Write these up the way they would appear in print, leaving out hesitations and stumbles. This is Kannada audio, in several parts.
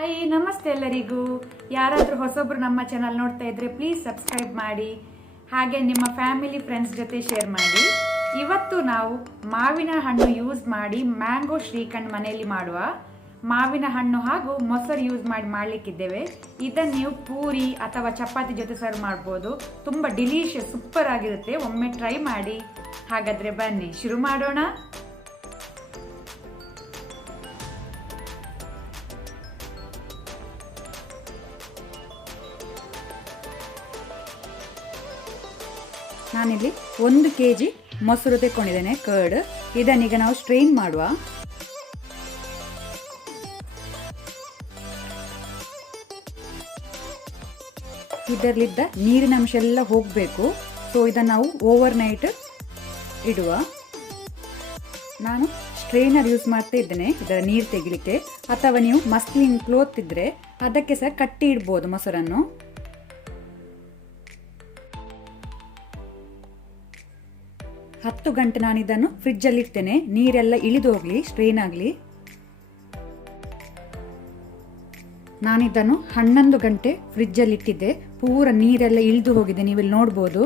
ಹಾಯ್ ನಮಸ್ತೆ ಎಲ್ಲರಿಗೂ. ಯಾರಾದರೂ ಹೊಸೊಬ್ಬರು ನಮ್ಮ ಚಾನಲ್ ನೋಡ್ತಾ ಇದ್ರೆ ಪ್ಲೀಸ್ ಸಬ್ಸ್ಕ್ರೈಬ್ ಮಾಡಿ, ಹಾಗೆ ನಿಮ್ಮ ಫ್ಯಾಮಿಲಿ ಫ್ರೆಂಡ್ಸ್ ಜೊತೆ ಶೇರ್ ಮಾಡಿ. ಇವತ್ತು ನಾವು ಮಾವಿನ ಹಣ್ಣು ಯೂಸ್ ಮಾಡಿ ಮ್ಯಾಂಗೋ ಶ್ರೀಖಂಡ್ ಮನೆಯಲ್ಲಿ ಮಾಡುವ. ಮಾವಿನ ಹಣ್ಣು ಹಾಗೂ ಮೊಸರು ಯೂಸ್ ಮಾಡಿ ಮಾಡಲಿಕ್ಕಿದ್ದೇವೆ. ಇದನ್ನು ನೀವು ಪೂರಿ ಅಥವಾ ಚಪಾತಿ ಜೊತೆ ಸರ್ವ್ ಮಾಡ್ಬೋದು. ತುಂಬ ಡಿಲಿಷಿಯಸ್, ಸೂಪರ್ ಆಗಿರುತ್ತೆ. ಒಮ್ಮೆ ಟ್ರೈ ಮಾಡಿ. ಹಾಗಾದರೆ ಬನ್ನಿ ಶುರು ಮಾಡೋಣ. ನಾನಿಲ್ಲಿ 1 kg ಮೊಸರು ತೆಕ್ಕೊಂಡಿದ್ದೇನೆ, ಕರ್ಡ್. ಇದನ್ನೀಗ ನಾವು ಸ್ಟ್ರೈನ್ ಮಾಡುವ. ಇದರಲ್ಲಿದ್ದ ನೀರಿನ ಅಂಶ ಎಲ್ಲ ಹೋಗಬೇಕು. ಸೊ ಇದನ್ನು ನಾವು ಓವರ್ ನೈಟ್ ಇಡುವ. ನಾನು ಸ್ಟ್ರೈನರ್ ಯೂಸ್ ಮಾಡ್ತಾ ಇದ್ದೇನೆ ಇದರ ನೀರು ತೆಗಿಲಿಕ್ಕೆ, ಅಥವಾ ನೀವು ಮಸ್ಲಿನ್ ಕ್ಲೋತ್ ಇದ್ದರೆ ಅದಕ್ಕೆ ಸಹ ಕಟ್ಟಿ ಇಡ್ಬೋದು ಮೊಸರನ್ನು. ಹತ್ತು ಗಂಟೆ ನಾನು ಇದನ್ನು ಫ್ರಿಜ್ಜಲ್ಲಿ ಇಡ್ತೇನೆ, ನೀರೆಲ್ಲ ಇಳಿದು ಹೋಗಲಿ, ಸ್ಟ್ರೈನ್ ಆಗಲಿ. ನಾನಿದನ್ನು 11 ಗಂಟೆ ಫ್ರಿಜ್ಜಲ್ಲಿ ಇಟ್ಟಿದ್ದೆ. ಪೂರ ನೀರೆಲ್ಲ ಇಳಿದು ಹೋಗಿದೆ, ನೀವಿಲ್ಲಿ ನೋಡ್ಬೋದು.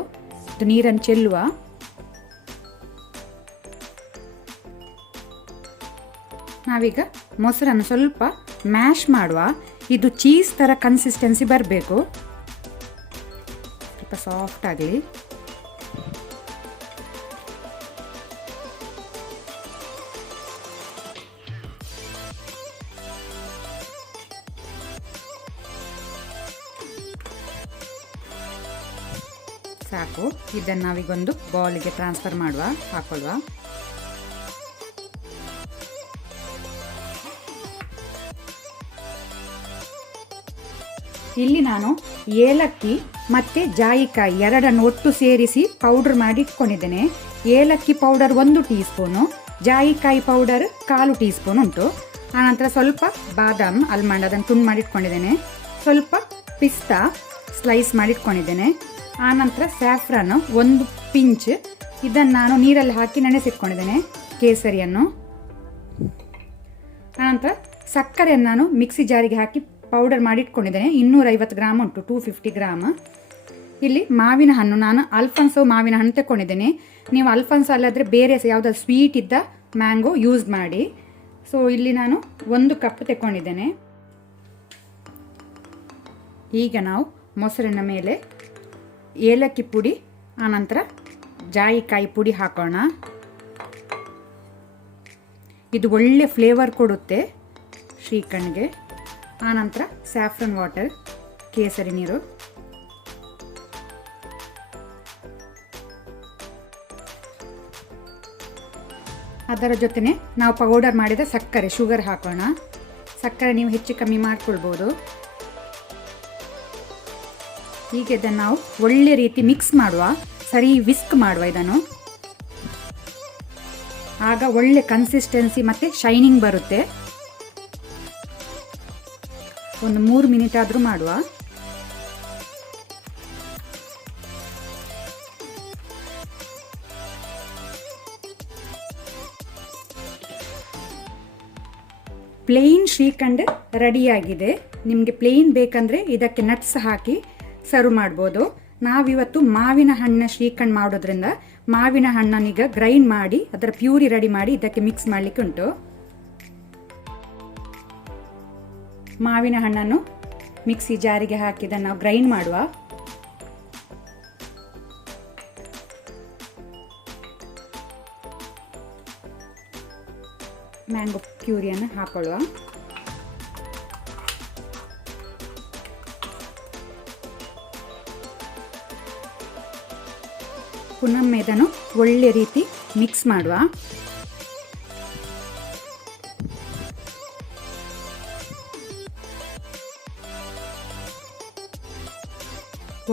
ಇದು ನೀರನ್ನು ಚೆಲ್ಲುವ. ನಾವೀಗ ಮೊಸರನ್ನು ಸ್ವಲ್ಪ ಮ್ಯಾಶ್ ಮಾಡುವ. ಇದು ಚೀಸ್ ಥರ ಕನ್ಸಿಸ್ಟೆನ್ಸಿ ಬರಬೇಕು, ಸ್ವಲ್ಪ ಸಾಫ್ಟ್ ಆಗಲಿ. ಸಾಕು. ಇದನ್ನು ನಾವೀಗೊಂದು ಬೌಲಿಗೆ ಟ್ರಾನ್ಸ್ಫರ್ ಮಾಡುವ, ಹಾಕೊಳ್ಳುವ. ಇಲ್ಲಿ ನಾನು ಏಲಕ್ಕಿ ಮತ್ತು ಜಾಯಿಕಾಯಿ ಎರಡನ್ನು ಒಟ್ಟು ಸೇರಿಸಿ ಪೌಡರ್ ಮಾಡಿ ಇಟ್ಕೊಂಡಿದ್ದೇನೆ. ಏಲಕ್ಕಿ ಪೌಡರ್ 1 ಟೀ ಸ್ಪೂನು, ಜಾಯಿಕಾಯಿ ಪೌಡರ್ 1/4 ಟೀ ಸ್ಪೂನ್ ಉಂಟು. ಆನಂತರ ಸ್ವಲ್ಪ ಬಾದಾಮ್, ಆಲ್ಮಂಡ್ ಅದನ್ನು ತುಂಡು ಮಾಡಿ ಇಟ್ಕೊಂಡಿದ್ದೇನೆ. ಸ್ವಲ್ಪ ಪಿಸ್ತಾ ಸ್ಲೈಸ್ ಮಾಡಿ ಇಟ್ಕೊಂಡಿದ್ದೇನೆ. ಆನಂತರ ಸ್ಯಾಫ್ರನ್ 1 ಪಿಂಚ್, ಇದನ್ನು ನಾನು ನೀರಲ್ಲಿ ಹಾಕಿ ನೆನೆಸಿಟ್ಕೊಂಡಿದ್ದೇನೆ, ಕೇಸರಿಯನ್ನು. ಆನಂತರ ಸಕ್ಕರೆಯನ್ನು ನಾನು ಮಿಕ್ಸಿ ಜಾರಿಗೆ ಹಾಕಿ ಪೌಡರ್ ಮಾಡಿ ಇಟ್ಕೊಂಡಿದ್ದೇನೆ. 250 ಗ್ರಾಮ್ ಉಂಟು, 250 ಗ್ರಾಮ್. ಇಲ್ಲಿ ಮಾವಿನ ಹಣ್ಣು, ನಾನು ಅಲ್ಫನ್ಸೋ ಮಾವಿನ ಹಣ್ಣು ತಗೊಂಡಿದ್ದೇನೆ. ನೀವು ಅಲ್ಫನ್ಸೋ ಅಲ್ಲಾದರೆ ಬೇರೆ ಯಾವುದಾದ್ರು ಸ್ವೀಟ್ ಇದ್ದ ಮ್ಯಾಂಗೋ ಯೂಸ್ ಮಾಡಿ. ಸೊ ಇಲ್ಲಿ ನಾನು 1 ಕಪ್ ತಗೊಂಡಿದ್ದೇನೆ. ಈಗ ನಾವು ಮೊಸರಿನ ಮೇಲೆ ಏಲಕ್ಕಿ ಪುಡಿ, ಆನಂತರ ಜಾಯಿಕಾಯಿ ಪುಡಿ ಹಾಕೋಣ. ಇದು ಒಳ್ಳೆ ಫ್ಲೇವರ್ ಕೊಡುತ್ತೆ ಶ್ರೀಖಂಡ್ಗೆ. ಆನಂತರ ಸ್ಯಾಫ್ರನ್ ವಾಟರ್, ಕೇಸರಿ ನೀರು. ಅದರ ಜೊತೆನೆ ನಾವು ಪೌಡರ್ ಮಾಡಿದ ಸಕ್ಕರೆ, ಶುಗರ್ ಹಾಕೋಣ. ಸಕ್ಕರೆ ನೀವು ಹೆಚ್ಚು ಕಮ್ಮಿ ಮಾಡ್ಕೊಳ್ಬೋದು. ಹೀಗೆ ಇದನ್ನು ನಾವು ಒಳ್ಳೆ ರೀತಿ ಮಿಕ್ಸ್ ಮಾಡುವ, ಸರಿ ವಿಸ್ಕ್ ಮಾಡುವ ಇದನ್ನು. ಆಗ ಒಳ್ಳೆ ಕನ್ಸಿಸ್ಟೆನ್ಸಿ ಮತ್ತು ಶೈನಿಂಗ್ ಬರುತ್ತೆ. ಒಂದು 3 ಮಿನಿಟ್ ಆದರೂ ಮಾಡುವ. ಪ್ಲೇನ್ ಶ್ರೀಖಂಡ್ ರೆಡಿಯಾಗಿದೆ. ನಿಮಗೆ ಪ್ಲೇನ್ ಬೇಕಂದರೆ ಇದಕ್ಕೆ ನಟ್ಸ್ ಹಾಕಿ ಸರ್ವ್ ಮಾಡ್ಬೋದು. ನಾವಿವತ್ತು ಮಾವಿನ ಹಣ್ಣಿನ ಶ್ರೀಖಂಡ್ ಮಾಡೋದ್ರಿಂದ ಮಾವಿನ ಹಣ್ಣನ್ನೀಗ ಗ್ರೈಂಡ್ ಮಾಡಿ ಅದರ ಪ್ಯೂರಿ ರೆಡಿ ಮಾಡಿ ಇದಕ್ಕೆ ಮಿಕ್ಸ್ ಮಾಡಲಿಕ್ಕೆ ಉಂಟು. ಮಾವಿನ ಹಣ್ಣನ್ನು ಮಿಕ್ಸಿ ಜಾರಿಗೆ ಹಾಕಿ ಇದನ್ನು ನಾವು ಗ್ರೈಂಡ್ ಮಾಡುವ. ಮ್ಯಾಂಗೋ ಪ್ಯೂರಿಯನ್ನು ಹಾಕೊಳ್ಳುವ. ಪುನಃ ಇದನ್ನು ಒಳ್ಳೆ ರೀತಿ ಮಿಕ್ಸ್ ಮಾಡುವ.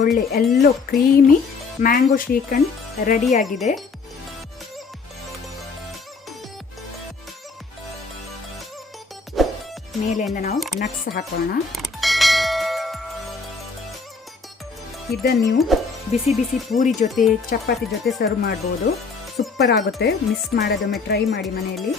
ಒಳ್ಳೆ ಎಲ್ಲೋ ಕ್ರೀಮಿ ಮ್ಯಾಂಗೋ ಶ್ರೀಖಂಡ್ ರೆಡಿಯಾಗಿದೆ. ಮೇಲೆಯಿಂದ ನಾವು ನಟ್ಸ್ ಹಾಕೋಣ. ಇದನ್ನು ನೀವು ಬಿಸಿ ಬಿಸಿ ಪೂರಿ ಜೊತೆ ಚಪಾತಿ ಜೊತೆ ಸರ್ವ್ ಮಾಡ್ಬೋದು. ಸೂಪರ್ ಆಗುತ್ತೆ, ಮಿಸ್ ಮಾಡೋದೊಮ್ಮೆ ಟ್ರೈ ಮಾಡಿ ಮನೆಯಲ್ಲಿ.